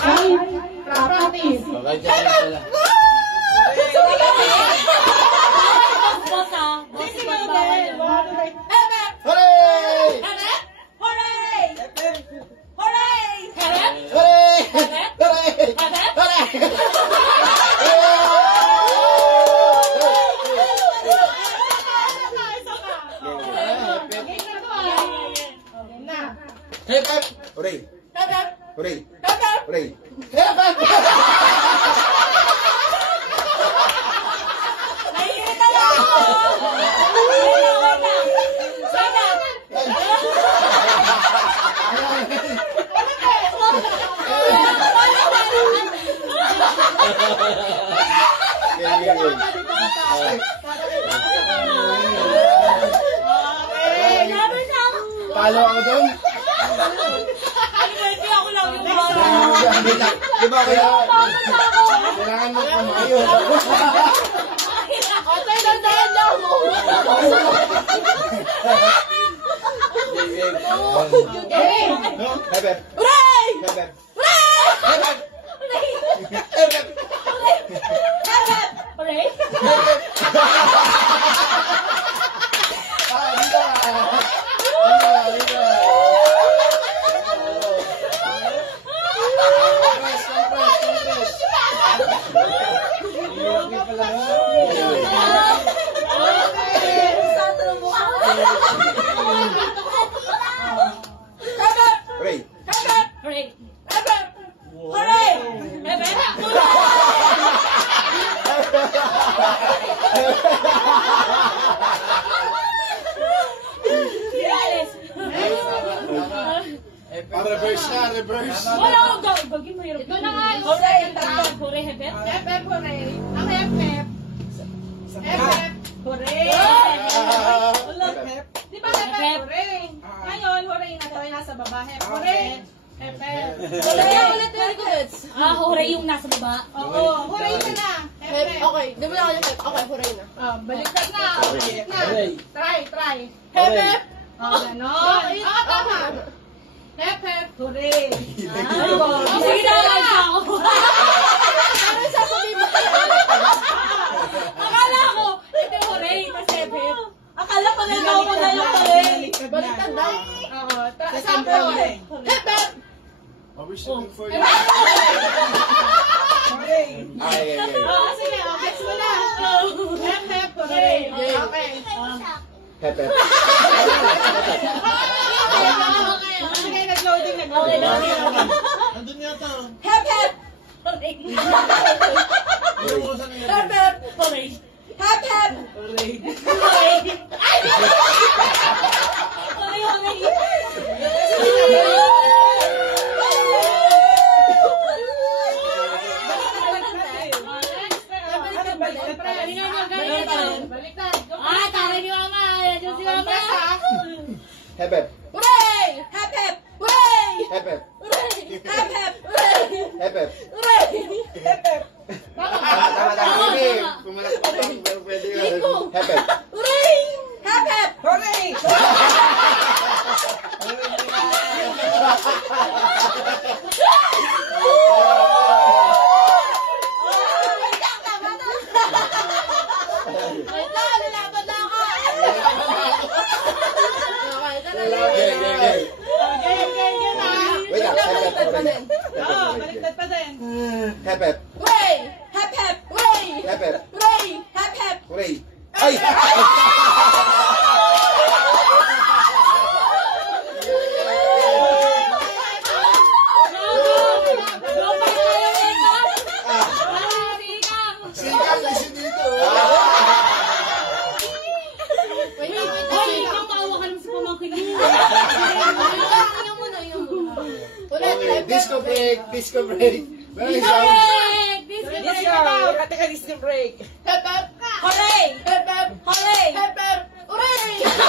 Ay, practice. Okay, dyan pala. Hooray! Hooray! Hooray! Nahihirita lang ako! Sana! Palo ako doon. Hindi ako lang yung bata. Di ba kaya? Kailangan mo kumayo. Atay, dandahan lang mo. Hebe. Hooray! Hebe. Hooray! Hebe. Hooray! Dito. Dito. Hooray! Hooray! Hooray! Reverse na, reverse. Wala akong gawin. Bagay mo hirap. Ito na nga yung second round. Hooray, hebet? Hep, hooray. Ang hep. Hep, hooray. Di ba hep, hooray? Ngayon, hooray na tayo nasa baba. Hep, hooray. Hep. Hooray ulit yung comments. Hooray yung nasa baba. Oo, hooray ka na. Hep. Okay, di mo lang ako yung hep. Okay, hooray na. Baliktad na. Baliktad na. Try. Hep, hep. Ganon. Tama. Hep, hooray. Sige na lang ako. Ano sasabihin mo? Akala ko, ito hooray, kasi hep. Akala ko na ako na yung hooray. Baliktad na. Oo, sample. Hep, hep. I wish looking for you. Ay. Sige, gets mo na. Hep, hooray. Okay. Hep. Sige, nag-loading. Nandun yata. Hep, hep. Hooray. Hep, hep. Hooray. Hep, hep. Hooray. Ay! Hooray. Baliktad. Tara ni Mama. Diyan si Mama. Hep. Hep. Hooray! Hep, hep. Hooray! Hep. Hooray! Hep, hep. Hooray! Hep. Hooray! Tama. Sige. Pumalak pa lang. Pwede yun. Hep. Hooray! Hep, hep. Hooray! Wait lang, lalaban na ako. Okay, tara na. Wait lang. Baliktad pa din. Baliktad pa din. Hep. Hooray! Hep, hep. Hooray! Hep. Hooray! Hep, hep. Hooray. Ay! Sikang kasi dito. Okay, disco break. Disco break. Very sound. Disco break. Hep, hep. Hooray! Hep, hep. Hooray! Hep, hep. Hooray! Hep, hep.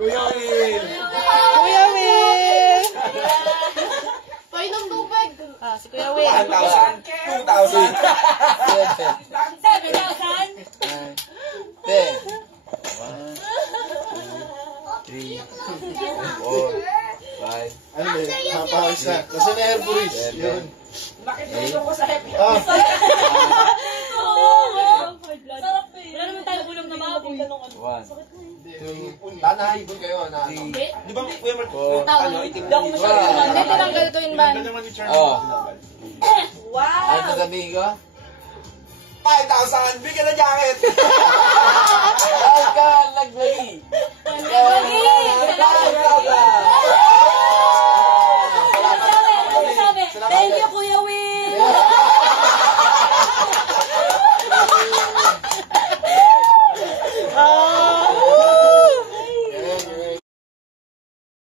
Kuya Will. Kuya Will. Ano ba yun? Napawis na. Kasi na Hercules. Yun. Bakit tulong ko sa happy? Ah, Sarap eh. Wala naman tayo ulam na baboy. Nanaibon kayo, na. Di ba, Kuya Mark, Tawag. itim Hindi ako masyadong Hindi tinanggal ko yun, Ban. Ganda naman ni Charlie. Oh. Wow! Ano sasabihin ko? 5,000! Bigyan na jacket! Ay ka, naglagi! Naglagi!